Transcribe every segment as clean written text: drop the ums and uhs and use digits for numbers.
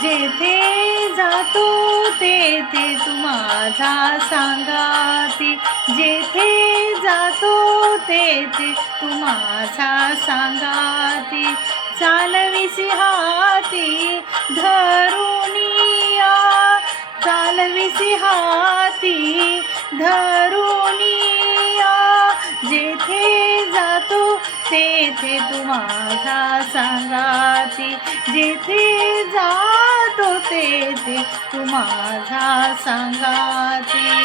जेथे जातो तेथे तू माझा सांगाती, जेथे जातो तेथे तू माझा सांगाती. चालविसी हाती धरुनिया, चालविसी हाती धरुनिया. जेथे जातो तेथे तू माझा सांगाती, जेथे जातो तेथे तू माझा सांगाती.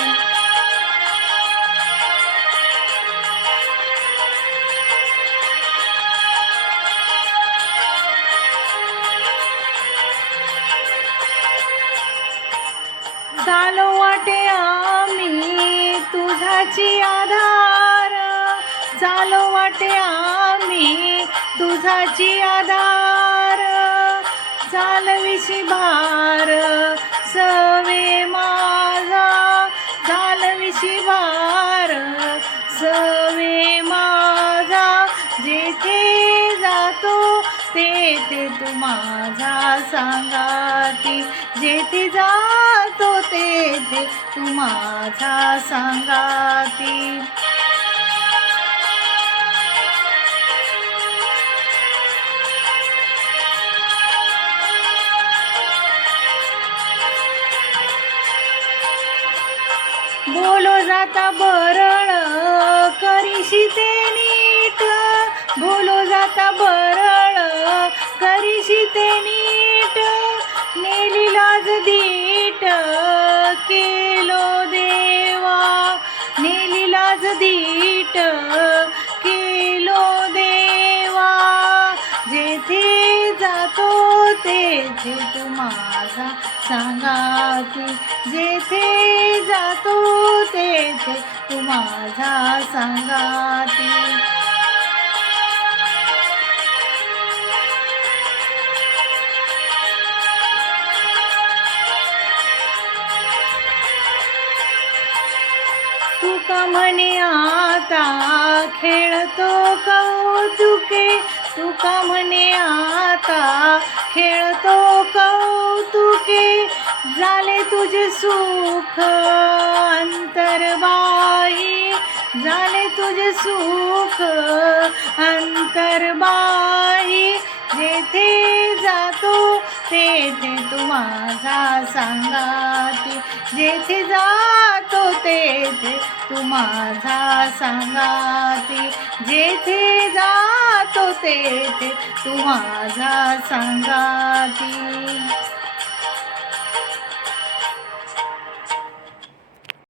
चालो वाटे आम्ही तुझाची आधार, चालो वाटे आम्ही तुझाची आधार. चालविशी भार सवे माझा, चालविशी भार सवे माझा. जेथे जातो तेथे तू माझा सांगाती, जेथे जातो तेथे तू माझा सांगाती. बोलो जाता बरळ करीशी ते नीट, बोलो जाता बरळ करीशी ते नीट. नेली लाज दीट केलो देवा, नेली लाज दीट केलो देवा. जेथे जातो तेथे तू माझा सांगाती, जेथे जातो तेथे तू माझा सांगाती. तुका म्हणे आता खेळतो कौतुके, तुका म्हणे आता खेळतो कौतुके. झाले तुझे सुख अंतरबाई, झाले तुझे सुख अंतरबाई. जेथे जातो तेथे तू माझा सांगाती, जेथे जातो तेथे तू माझा सांगाती, जेथे जातो तेथे तू माझा सांगाती.